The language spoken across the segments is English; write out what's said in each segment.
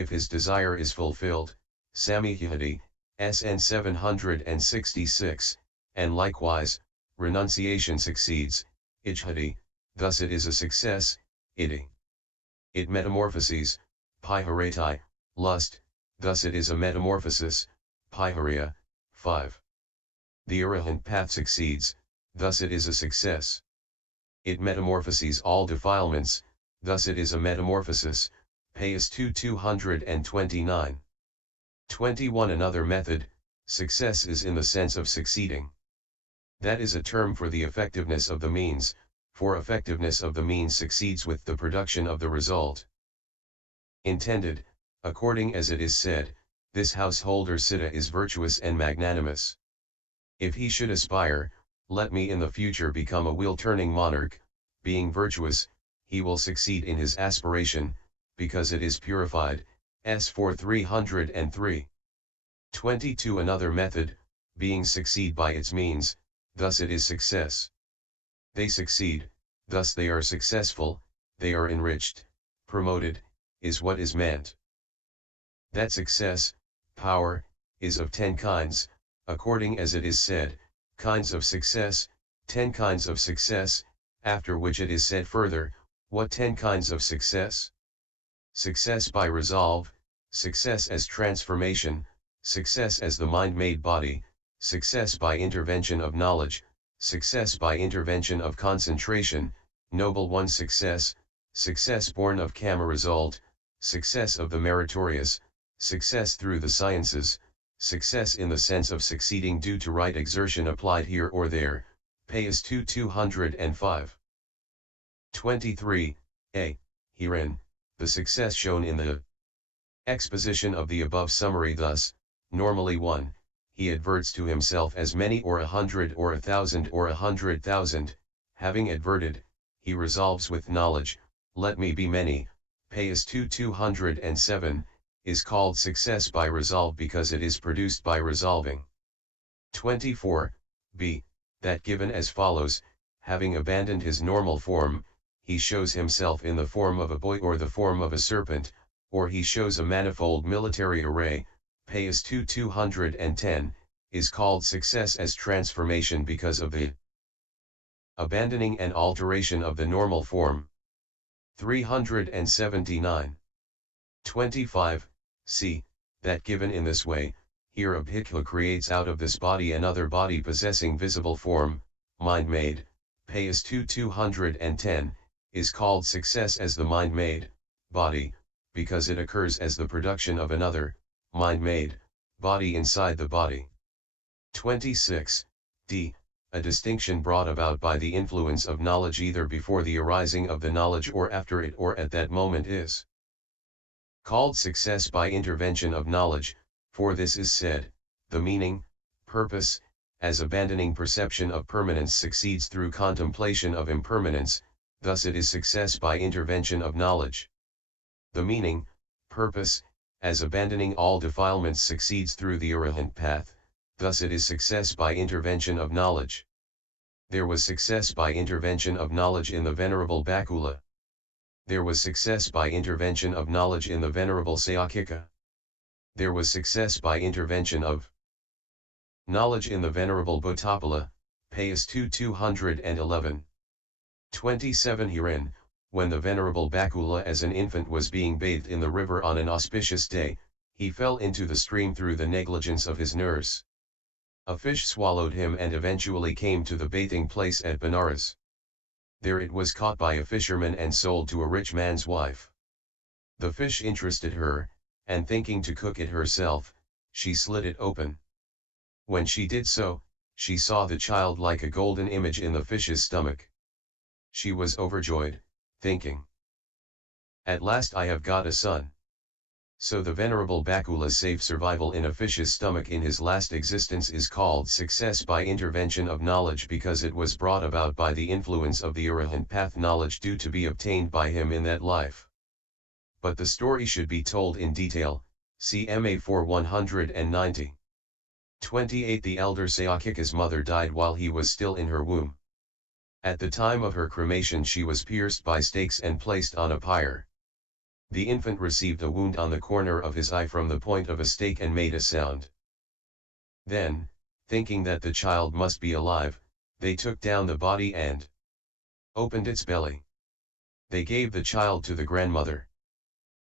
if his desire is fulfilled, samihiti, SN 766, and likewise, renunciation succeeds, ijhati, thus it is a success, iti. It metamorphoses, piharati, lust, thus it is a metamorphosis, piharia, 5. The arahant path succeeds, thus it is a success. It metamorphoses all defilements, thus it is a metamorphosis, Paþis 229. 21 Another method, success is in the sense of succeeding. That is a term for the effectiveness of the means, for effectiveness of the means succeeds with the production of the result. Intended, according as it is said, this householder Citta is virtuous and magnanimous. If he should aspire, let me in the future become a wheel-turning monarch, being virtuous, he will succeed in his aspiration, because it is purified, S4 303. 22 Another method, being succeed by its means, thus it is success. They succeed, thus they are successful, they are enriched, promoted, is what is meant. That success, power, is of 10 kinds, according as it is said, kinds of success, 10 kinds of success, after which it is said further, what 10 kinds of success? Success by resolve, success as transformation, success as the mind-made body, success by intervention of knowledge, success by intervention of concentration, noble one success, success born of kamma result, success of the meritorious, success through the sciences, success in the sense of succeeding due to right exertion applied here or there, Paþis 205. 23. A. Herein, the success shown in the exposition of the above summary thus, normally 1, he adverts to himself as many or 100 or 1,000 or 100,000, having adverted, he resolves with knowledge, let me be many, Paþis 207, is called success by resolve because it is produced by resolving. 24. B. That given as follows, having abandoned his normal form, he shows himself in the form of a boy or the form of a serpent, or he shows a manifold military array, Paþis 210, is called success as transformation because of the abandoning and alteration of the normal form. 379. 25. C. That given in this way, here Abhikha creates out of this body another body possessing visible form, mind-made, Paþis 210, is called success as the mind-made body, because it occurs as the production of another, mind-made, body inside the body. 26. D. A distinction brought about by the influence of knowledge either before the arising of the knowledge or after it or at that moment is called success by intervention of knowledge, for this is said, the meaning, purpose, as abandoning perception of permanence succeeds through contemplation of impermanence, thus it is success by intervention of knowledge. The meaning, purpose, as abandoning all defilements succeeds through the arahant path, thus it is success by intervention of knowledge. There was success by intervention of knowledge in the Venerable Bakula. There was success by intervention of knowledge in the Venerable Sayakhika. There was success by intervention of knowledge in the Venerable Bhuttapala, Paþis 211. 27 Herein, when the Venerable Bakula as an infant was being bathed in the river on an auspicious day, he fell into the stream through the negligence of his nurse. A fish swallowed him and eventually came to the bathing place at Benares. There it was caught by a fisherman and sold to a rich man's wife. The fish interested her, and thinking to cook it herself, she slit it open. When she did so, she saw the child like a golden image in the fish's stomach. She was overjoyed, thinking, "At last I have got a son." So the Venerable Bakula's safe survival in a fish's stomach in his last existence is called success by intervention of knowledge because it was brought about by the influence of the arahant path knowledge due to be obtained by him in that life. But the story should be told in detail, see MA 4190. 28 The elder Sayakhika's mother died while he was still in her womb. At the time of her cremation she was pierced by stakes and placed on a pyre. The infant received a wound on the corner of his eye from the point of a stake and made a sound. Then, thinking that the child must be alive, they took down the body and opened its belly. They gave the child to the grandmother.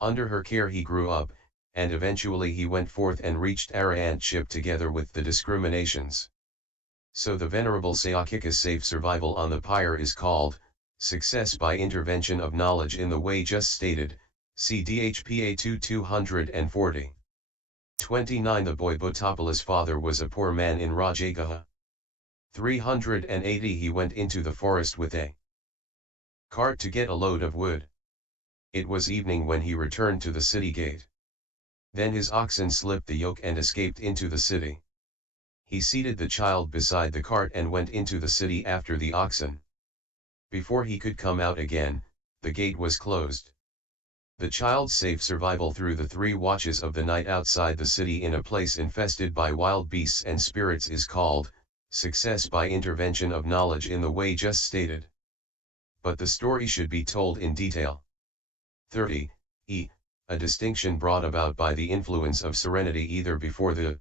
Under her care he grew up, and eventually he went forth and reached arahantship together with the discriminations. So the Venerable Saukika's safe survival on the pyre is called success by intervention of knowledge in the way just stated, see DHPA 240. 29 The boy Bhutabala's father was a poor man in Rajagaha. 380 He went into the forest with a cart to get a load of wood. It was evening when he returned to the city gate. Then his oxen slipped the yoke and escaped into the city. He seated the child beside the cart and went into the city after the oxen. Before he could come out again, the gate was closed. The child's safe survival through the 3 watches of the night outside the city in a place infested by wild beasts and spirits is called success by intervention of knowledge in the way just stated. But the story should be told in detail. 30. A distinction brought about by the influence of serenity either before the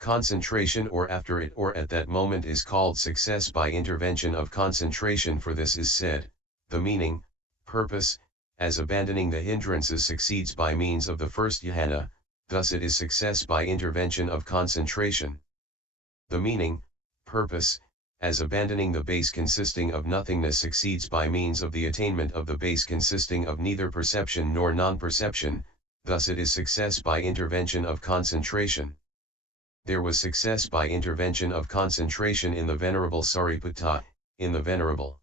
concentration or after it or at that moment is called success by intervention of concentration. For this is said, the meaning, purpose, as abandoning the hindrances succeeds by means of the first jhana, thus it is success by intervention of concentration. The meaning, purpose, as abandoning the base consisting of nothingness succeeds by means of the attainment of the base consisting of neither perception nor non-perception, thus it is success by intervention of concentration. There was success by intervention of concentration in the Venerable Sariputta, in the Venerable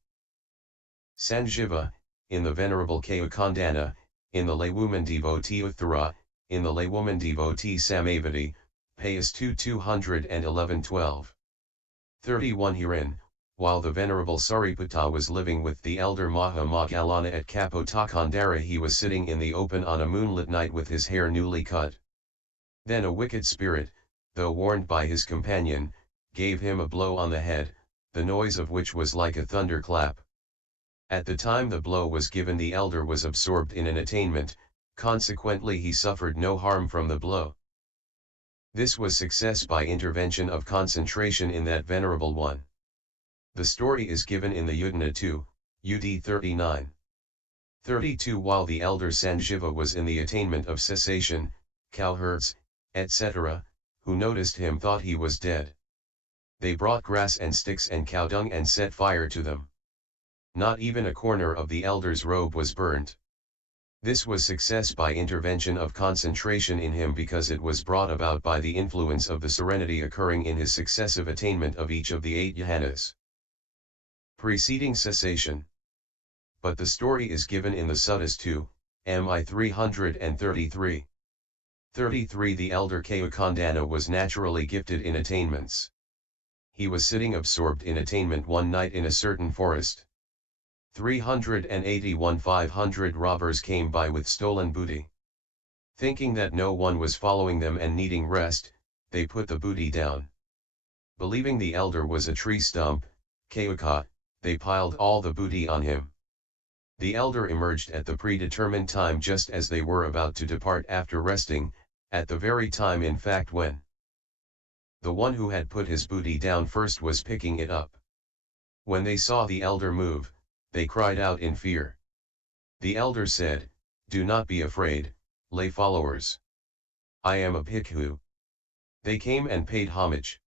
Sanjiva, in the Venerable Kayakandana, in the laywoman devotee Uttara, in the laywoman devotee Samavati, Paþis 211-12. 31 Herein, while the Venerable Sariputta was living with the elder Mahamoggallana at Kapotakandara, he was sitting in the open on a moonlit night with his hair newly cut. Then a wicked spirit, though warned by his companion, gave him a blow on the head, the noise of which was like a thunderclap. At the time the blow was given the elder was absorbed in an attainment, consequently he suffered no harm from the blow. This was success by intervention of concentration in that Venerable one. The story is given in the Udana 2, UD 39. 32 While the elder Sanjiva was in the attainment of cessation, cowherds, etc., who noticed him thought he was dead. They brought grass and sticks and cow dung and set fire to them. Not even a corner of the elder's robe was burnt. This was success by intervention of concentration in him because it was brought about by the influence of the serenity occurring in his successive attainment of each of the 8 jhanas preceding cessation. But the story is given in the Suttas 2, MI 333. 33 The elder Kayakandana was naturally gifted in attainments. He was sitting absorbed in attainment one night in a certain forest. 381 500 robbers came by with stolen booty. Thinking that no one was following them and needing rest, they put the booty down. Believing the elder was a tree stump, Kayaka, they piled all the booty on him. The elder emerged at the predetermined time just as they were about to depart after resting, at the very time in fact when the one who had put his booty down first was picking it up. When they saw the elder move, they cried out in fear. The elder said, "Do not be afraid, lay followers. I am a bhikkhu." They came and paid homage.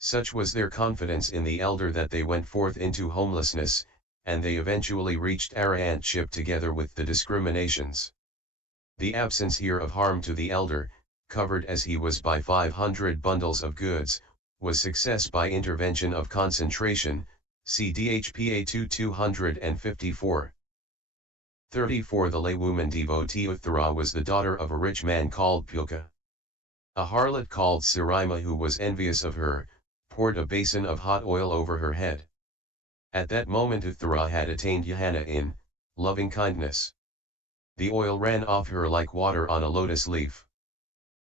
Such was their confidence in the elder that they went forth into homelessness, and they eventually reached arahantship together with the discriminations. The absence here of harm to the elder, covered as he was by 500 bundles of goods, was success by intervention of concentration, see DHPA 254. 34 The laywoman devotee Uttara was the daughter of a rich man called Pulka. A harlot called Sarima, who was envious of her, poured a basin of hot oil over her head. At that moment Uttara had attained jhana in loving kindness. The oil ran off her like water on a lotus leaf.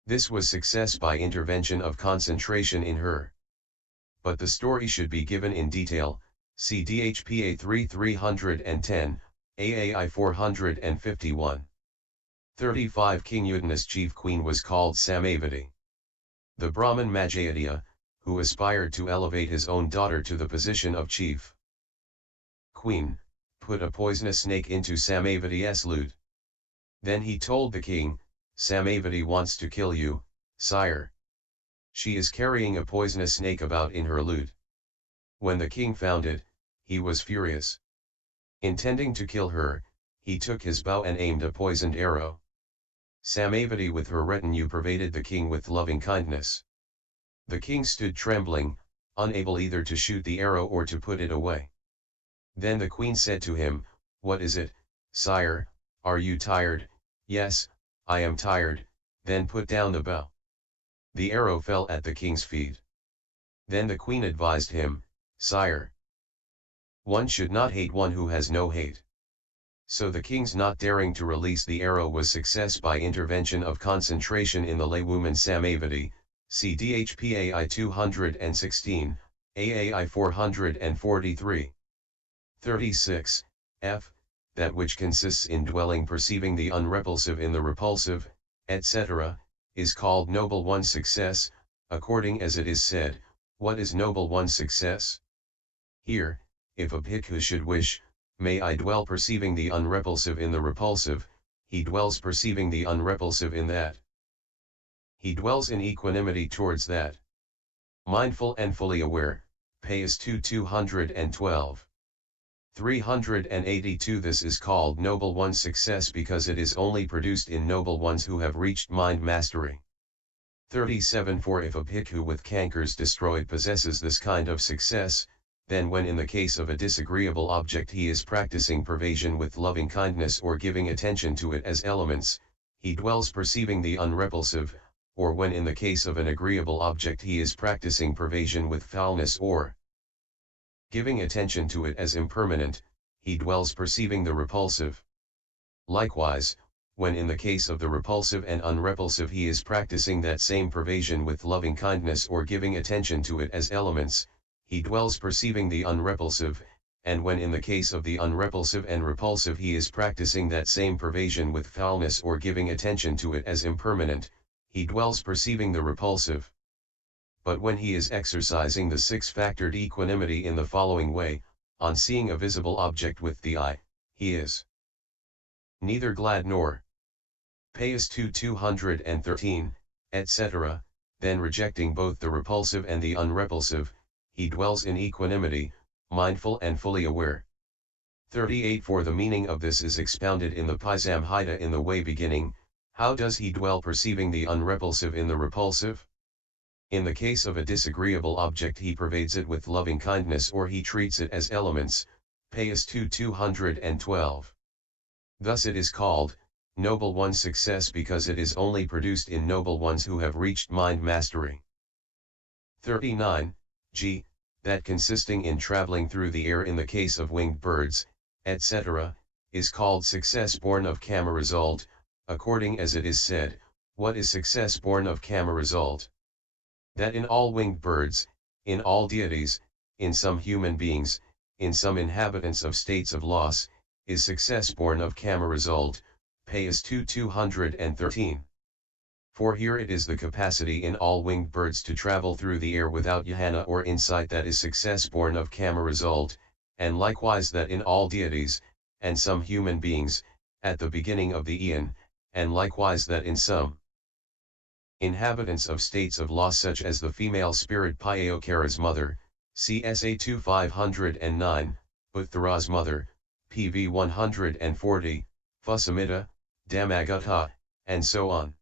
This was success by intervention of concentration in her. But the story should be given in detail, see DHPA 310, AAI 451. 35 King Udina's chief queen was called Samavati. The Brahmin Majayadya, who aspired to elevate his own daughter to the position of chief queen, put a poisonous snake into Samavati's lute. Then he told the king, "Samavati wants to kill you, sire. She is carrying a poisonous snake about in her lute." When the king found it, he was furious. Intending to kill her, he took his bow and aimed a poisoned arrow. Samavati with her retinue pervaded the king with loving kindness. The king stood trembling, unable either to shoot the arrow or to put it away. Then the queen said to him, "What is it, sire? Are you tired?" "Yes, I am tired." "Then put down the bow." The arrow fell at the king's feet. Then the queen advised him, "Sire, one should not hate one who has no hate." So the king's not daring to release the arrow was success by intervention of concentration in the laywoman Samavati, see DHPAI 216, AAI 443. 36. F. That which consists in dwelling perceiving the unrepulsive in the repulsive, etc., is called noble one's success, according as it is said, "What is noble one's success?" Here, if a bhikkhu should wish, "May I dwell perceiving the unrepulsive in the repulsive," he dwells perceiving the unrepulsive in that. He dwells in equanimity towards that. Mindful and fully aware, Paþis 212. 382 This is called noble one's success because it is only produced in noble ones who have reached mind mastery. 37 For if a bhikkhu with cankers destroyed possesses this kind of success, then when in the case of a disagreeable object he is practicing pervasion with loving kindness or giving attention to it as elements, he dwells perceiving the unrepulsive, or when in the case of an agreeable object he is practicing pervasion with foulness or giving attention to it as impermanent, he dwells perceiving the repulsive. Likewise, when in the case of the repulsive and unrepulsive he is practicing that same pervasion with loving kindness or giving attention to it as elements, he dwells perceiving the unrepulsive, and when in the case of the unrepulsive and repulsive he is practicing that same pervasion with foulness or giving attention to it as impermanent, he dwells perceiving the repulsive. But when he is exercising the six-factored equanimity in the following way, on seeing a visible object with the eye, he is neither glad nor Paþis 213, etc., then rejecting both the repulsive and the unrepulsive, he dwells in equanimity, mindful and fully aware. 38 For the meaning of this is expounded in the Pasamhita in the way beginning, how does he dwell perceiving the unrepulsive in the repulsive? In the case of a disagreeable object he pervades it with loving kindness or he treats it as elements, Paþis 212. Thus it is called, noble one's success because it is only produced in noble ones who have reached mind mastery. 39. G. That consisting in traveling through the air in the case of winged birds, etc., is called success born of kamma result, according as it is said, "What is success born of kamma result?" That in all winged birds, in all deities, in some human beings, in some inhabitants of states of loss, is success born of kamma result, Paþis 213. For here it is the capacity in all winged birds to travel through the air without jhana or insight that is success born of kamma result, and likewise that in all deities, and some human beings, at the beginning of the eon, and likewise that in some inhabitants of states of loss such as the female spirit Pyayokara's mother, CSA 2509, Uttara's mother, PV 140, Fusamita, Dhammagutta, and so on.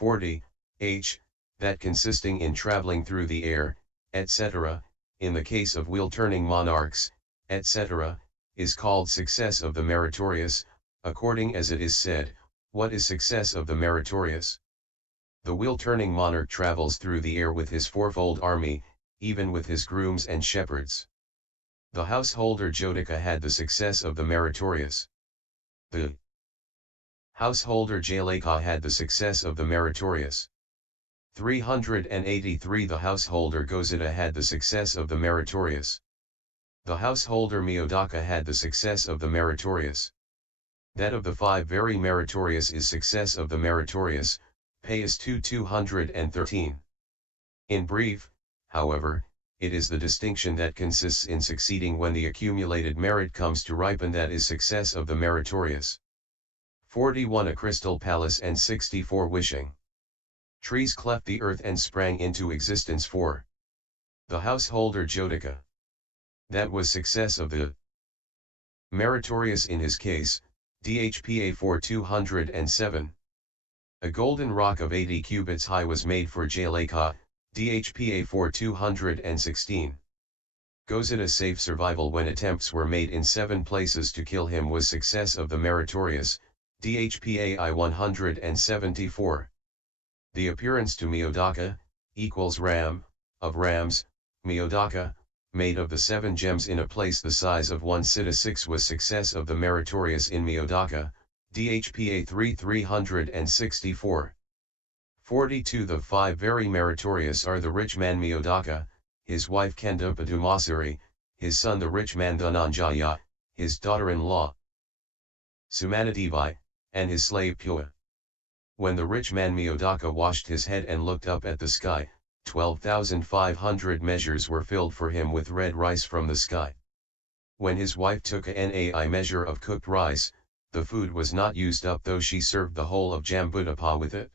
40. H. That consisting in traveling through the air, etc., in the case of wheel-turning monarchs, etc., is called success of the meritorious, according as it is said, "What is success of the meritorious?" The wheel-turning monarch travels through the air with his fourfold army, even with his grooms and shepherds. The householder Jodika had the success of the meritorious. The householder Jalaka had the success of the meritorious. 383 The householder Gozita had the success of the meritorious. The householder Miyodaka had the success of the meritorious. That of the 5 very meritorious is success of the meritorious, Paþis 2:213. In brief, however, it is the distinction that consists in succeeding when the accumulated merit comes to ripen that is success of the meritorious. 41 A crystal palace and 64 Wishing. Trees cleft the earth and sprang into existence for the householder Jodaka. That was success of the meritorious in his case, DHPA 4207. A golden rock of 80 cubits high was made for Jalaka, DHPA 4216. Gozida safe survival when attempts were made in 7 places to kill him was success of the meritorious, DHPA I 174. The appearance to Miyodaka, equals ram, of rams, Miyodaka, made of the 7 gems in a place the size of 1 Citta 6 was success of the meritorious in Miyodaka, DHPA 364. 42 The 5 very meritorious are the rich man Miyodaka, his wife Kenda Padumasari, his son the rich man Dhananjaya, his daughter-in-law Sumanadevi, and his slave Pua. When the rich man Miyodaka washed his head and looked up at the sky, 12,500 measures were filled for him with red rice from the sky. When his wife took a nai measure of cooked rice, the food was not used up though she served the whole of Jambudapa with it.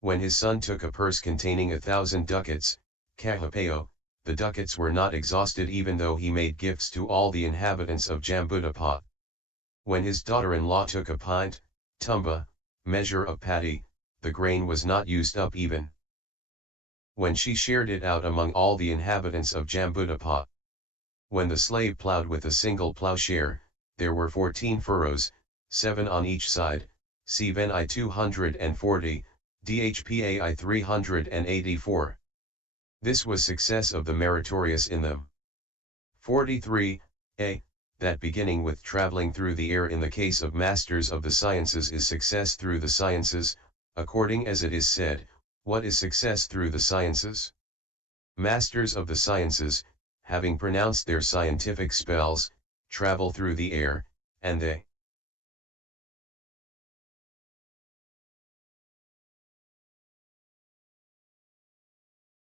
When his son took a purse containing 1,000 ducats, kahapeo, the ducats were not exhausted even though he made gifts to all the inhabitants of Jambudapa. When his daughter-in-law took a pint, tumba, measure of paddy, the grain was not used up even when she shared it out among all the inhabitants of Jambudapa. When the slave plowed with a single plowshare, there were 14 furrows, 7 on each side, Cven I 240, DHPA I 384. This was success of the meritorious in them. 43. A. That beginning with traveling through the air in the case of masters of the sciences is success through the sciences, according as it is said, what is success through the sciences? Masters of the sciences, having pronounced their scientific spells, travel through the air, and they